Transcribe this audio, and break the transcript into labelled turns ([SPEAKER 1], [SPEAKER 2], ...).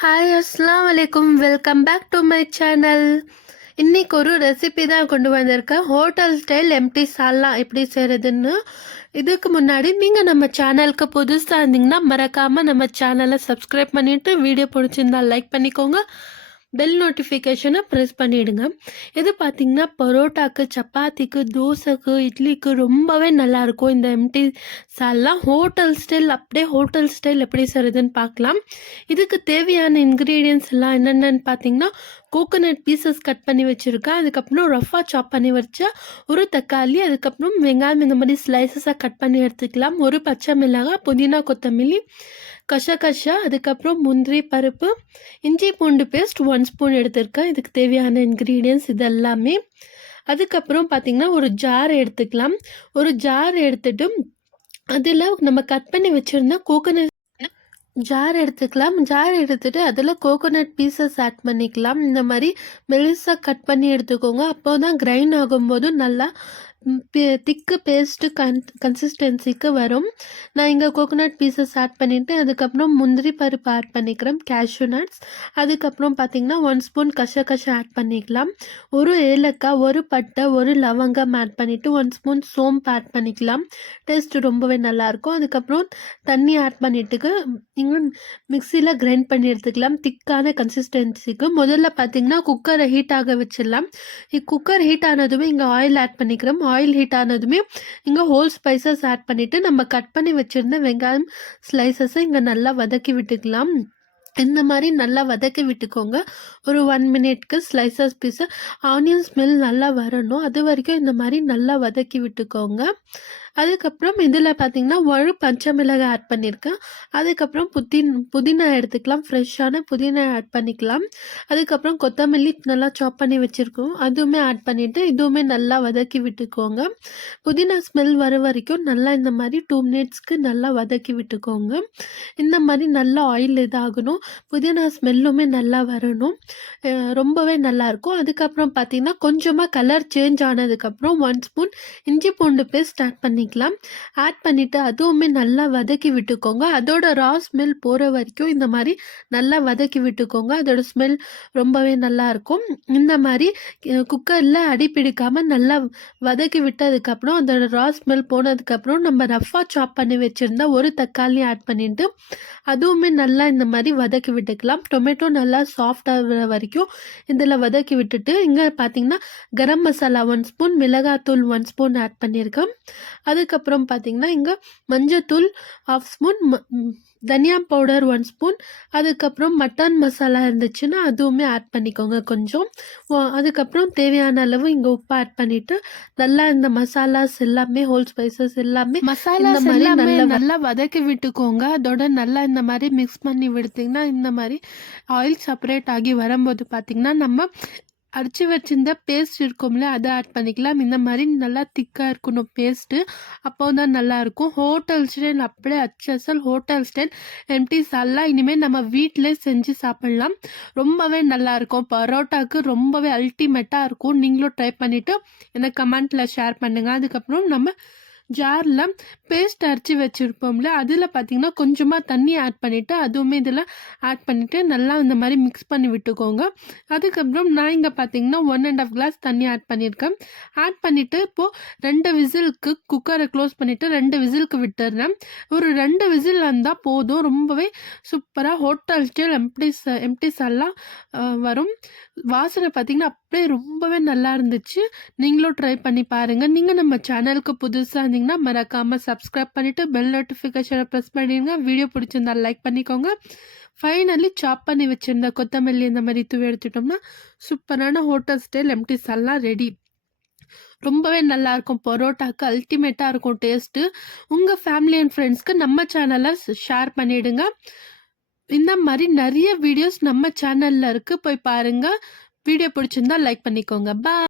[SPEAKER 1] Hi அஸ்லாம் வலைக்கும் welcome back to my channel இன்றைக்கி ஒரு ரெசிபி தான் கொண்டு வந்திருக்கேன். ஹோட்டல் ஸ்டைல் எம்டி சால்னா எப்படி செய்கிறதுன்னு இதுக்கு முன்னாடி நீங்கள் நம்ம சேனலுக்கு புதுசாக இருந்தீங்கன்னா மறக்காமல் நம்ம சேனலை சப்ஸ்கிரைப் பண்ணிவிட்டு வீடியோ பிடிச்சிருந்தா லைக் பண்ணிக்கோங்க. பெல் நோட்டிஃபிகேஷனை ப்ரெஸ் பண்ணிவிடுங்க இது பார்த்திங்கன்னா பரோட்டாக்கு சப்பாத்திக்கு தோசைக்கு இட்லிக்கு ரொம்பவே நல்லாயிருக்கும். இந்த எம்டி சால்லாம் ஹோட்டல் ஸ்டைல் அப்படியே ஹோட்டல் ஸ்டைல் எப்படி செய்கிறதுன்னு பார்க்கலாம் இதுக்கு தேவையான இன்க்ரீடியன்ஸ் எல்லாம் என்னென்னு பார்த்தீங்கன்னா கோகோனட் பீசஸ் கட் பண்ணி வச்சுருக்கேன் அதுக்கப்புறம் ரஃபாக சாப் பண்ணி வச்சா ஒரு தக்காளி அதுக்கப்புறம் வெங்காயம் இந்த மாதிரி ஸ்லைசஸாக கட் பண்ணி எடுத்துக்கலாம். ஒரு பச்சை மிளகாய் புதினா கொத்தமல்லி கசகசா அதுக்கப்புறம் முந்திரி பருப்பு இஞ்சி பூண்டு பேஸ்ட் ஒன் ஸ்பூன் எடுத்திருக்கேன். இதுக்கு தேவையான இன்க்ரீடியன்ஸ் இது எல்லாமே அதுக்கப்புறம் பார்த்திங்கன்னா ஒரு ஜார் எடுத்துக்கலாம். ஒரு ஜார் எடுத்துட்டு அதில் நம்ம கட் பண்ணி வச்சுருந்தா கோகோனட் ஜார் எடுத்துக்கலாம். ஜார் எடுத்துகிட்டு அதில் கோகோனட் பீசஸ் ஆட் பண்ணிக்கலாம். இந்த மாதிரி மெலிசாக கட் பண்ணி எடுத்துக்கோங்க. அப்போ தான் கிரைண்ட் ஆகும்போது நல்லா திக்கு பேஸ்ட்டு கன் கன்சிஸ்டன்சிக்கு வரும். நான் இங்கே கோகோனட் பீசஸ் ஆட் பண்ணிவிட்டு அதுக்கப்புறம் முந்திரி பருப்பு ஆட் பண்ணிக்கிறேன் கேஷ்யூ நட்ஸ் அதுக்கப்புறம் பார்த்திங்கன்னா ஒன் ஸ்பூன் கசகசா ஆட் பண்ணிக்கலாம். ஒரு ஏலக்காய் ஒரு பட்டை ஒரு லவங்கம் ஆட் பண்ணிவிட்டு ஒன் ஸ்பூன் சோம்பு ஆட் பண்ணிக்கலாம். டேஸ்ட் ரொம்பவே நல்லாயிருக்கும். அதுக்கப்புறம் தண்ணி ஆட் பண்ணிட்டுக்கு இங்கே மிக்சியில் கிரைண்ட் பண்ணி எடுத்துக்கலாம். திக்கான கன்சிஸ்டன்சிக்கு முதல்ல பார்த்திங்கன்னா குக்கரை ஹீட் ஆக வச்சிடலாம். குக்கர் ஹீட் ஆனதுமே இங்கே ஆயில் ஆட் பண்ணிக்கிறோம். ஆயில் ஆயில் ஹீட் ஆனதுமே இங்கே ஹோல் ஸ்பைசஸ் ஆட் பண்ணிவிட்டு நம்ம கட் பண்ணி வச்சுருந்த வெங்காயம் ஸ்லைசஸை இங்கே நல்லா வதக்கி விட்டுக்கலாம். இந்த மாதிரி நல்லா வதக்கி விட்டுக்கோங்க. ஒரு ஒன் மினிட்க்கு ஸ்லைசஸ் பீஸு ஆனியன் ஸ்மெல் நல்லா வரணும். அது வரைக்கும் இந்த மாதிரி நல்லா வதக்கி விட்டுக்கோங்க. அதுக்கப்புறம் இதில் பார்த்திங்கன்னா ஒரு பச்சை மிளகாய் ஆட் பண்ணியிருக்கேன் அதுக்கப்புறம் புதின் புதினா எடுத்துக்கலாம். ஃப்ரெஷ்ஷான புதினா ஆட் பண்ணிக்கலாம். அதுக்கப்புறம் கொத்தமல்லி நல்லா சாப் பண்ணி வச்சுருக்கோம். அதுவுமே ஆட் பண்ணிவிட்டு இதுவுமே நல்லா வதக்கி விட்டுக்கோங்க. புதினா ஸ்மெல் வர வரைக்கும் நல்லா இந்த மாதிரி டூ மினிட்ஸ்க்கு நல்லா வதக்கி விட்டுக்கோங்க. இந்த மாதிரி நல்லா ஆயில் இதாகணும். புதினா ஸ்மெல்லுமே நல்லா வரணும். ரொம்பவே நல்லாயிருக்கும் அதுக்கப்புறம் பார்த்திங்கன்னா கொஞ்சமாக கலர் சேஞ்ச் ஆனதுக்கப்புறம் ஒன் ஸ்பூன் இஞ்சி பூண்டு பேஸ்ட் ஆட் பண்ணி பண்ணிக்கலாம். ஆட் பண்ணிவிட்டு அதுவுமே நல்லா வதக்கி விட்டுக்கோங்க. அதோட ரா ஸ்மெல் போகிற வரைக்கும் இந்த மாதிரி நல்லா வதக்கி விட்டுக்கோங்க. அதோட ஸ்மெல் ரொம்பவே நல்லாயிருக்கும் இந்த மாதிரி குக்கரில் அடி பிடிக்காமல் நல்லா வதக்கி விட்டதுக்கப்புறம் அதோட ரா ஸ்மெல் போனதுக்கப்புறம் நம்ம ரஃபாக சாப் பண்ணி வச்சுருந்தா ஒரு தக்காளி ஆட் பண்ணிவிட்டு அதுவுமே நல்லா இந்த மாதிரி வதக்கி விட்டுக்கலாம். டொமேட்டோ நல்லா சாஃப்டாகிற வரைக்கும் இதில் வதக்கி விட்டுட்டு இங்கே பார்த்தீங்கன்னா கரம் மசாலா ஒன் ஸ்பூன் மிளகாத்தூள் ஒன் ஸ்பூன் ஆட் பண்ணியிருக்கேன். அதுக்கப்புறம் பார்த்திங்கன்னா இங்கே மஞ்சத்தூள் ஆஃப் ஸ்பூன் தனியா பவுடர் ஒன் ஸ்பூன் அதுக்கப்புறம் மட்டன் மசாலா இருந்துச்சுன்னா அதுவுமே ஆட் பண்ணிக்கோங்க கொஞ்சம். அதுக்கப்புறம் தேவையான அளவு இங்கே உப்பு ஆட் பண்ணிவிட்டு நல்லா இந்த மசாலாஸ் எல்லாமே ஹோல் ஸ்பைசஸ் எல்லாமே மசாலா நல்லா நல்லா வதக்கி விட்டுக்கோங்க. அதோட நல்லா இந்த மாதிரி மிக்ஸ் பண்ணி விடுத்திங்கன்னா இந்த மாதிரி ஆயில் செப்பரேட் ஆகி வரும்போது பார்த்திங்கன்னா நம்ம அடித்து வச்சிருந்த பேஸ்ட் இருக்கும்ல அதை ஆட் பண்ணிக்கலாம். இந்த மாதிரி நல்லா திக்காக இருக்கணும் பேஸ்ட்டு அப்போ தான் நல்லாயிருக்கும் ஹோட்டல் ஸ்டைல் அப்படியே அச்சசல் ஹோட்டல் ஸ்டைல் எம்டி எல்லாம் இனிமேல் நம்ம வீட்டிலே செஞ்சு சாப்பிட்லாம். ரொம்பவே நல்லாயிருக்கும் பரோட்டாவுக்கு ரொம்பவே அல்டிமேட்டாக இருக்கும். நீங்களும் ட்ரை பண்ணிவிட்டு எனக்கு கமெண்ட்டில் ஷேர் பண்ணுங்கள் அதுக்கப்புறம் நம்ம ஜாரில் பேஸ்ட் அரைச்சி வச்சுருப்போம்ல அதில் பார்த்திங்கன்னா கொஞ்சமாக தண்ணி ஆட் பண்ணிவிட்டு அதுவுமே இதில் ஆட் பண்ணிவிட்டு நல்லா இந்த மாதிரி மிக்ஸ் பண்ணி விட்டுக்கோங்க. அதுக்கப்புறம் நான் இங்கே பார்த்திங்கன்னா ஒன் அண்ட் ஆஃப் கிளாஸ் தண்ணி ஆட் பண்ணியிருக்கேன். ஆட் பண்ணிவிட்டு இப்போது ரெண்டு விசிலுக்கு குக்கரை க்ளோஸ் பண்ணிவிட்டு ரெண்டு விசிலுக்கு விட்டுடுறேன் ஒரு ரெண்டு விசில் இருந்தால் போதும். ரொம்பவே சூப்பராக ஹோட்டல் ஸ்டைல் எம்டி எம்டிஸ் எல்லாம் வரும். வாசனை பார்த்திங்கன்னா அப்படியே ரொம்பவே நல்லா இருந்துச்சு. நீங்களும் ட்ரை பண்ணி பாருங்கள் நீங்கள் நம்ம சேனலுக்கு புதுசாக இருந்தீங்கன்னா மறக்காமல் சப்ஸ்கிரைப் பண்ணிவிட்டு பெல் நோட்டிஃபிகேஷனை ப்ரெஸ் பண்ணிடுங்க. வீடியோ பிடிச்சிருந்தா லைக் பண்ணிக்கோங்க. ஃபைனலி சாப் பண்ணி வச்சுருந்த கொத்தமல்லி இந்த மாதிரி தூவி எடுத்துட்டோம்னா சூப்பரான ஹோட்டல் ஸ்டைல் எம்டி எல்லாம் ரெடி ரொம்பவே நல்லாயிருக்கும் பரோட்டாக்கு அல்டிமேட்டாக இருக்கும் டேஸ்ட்டு உங்கள் ஃபேமிலி அண்ட் ஃப்ரெண்ட்ஸ்க்கு நம்ம சேனலை ஷேர் பண்ணிவிடுங்க இந்த மாதிரி நிறைய வீடியோஸ் நம்ம சேனலில் இருக்குது போய் பாருங்கள் வீடியோ பிடிச்சிருந்தா லைக் பண்ணிக்கோங்க. பாய்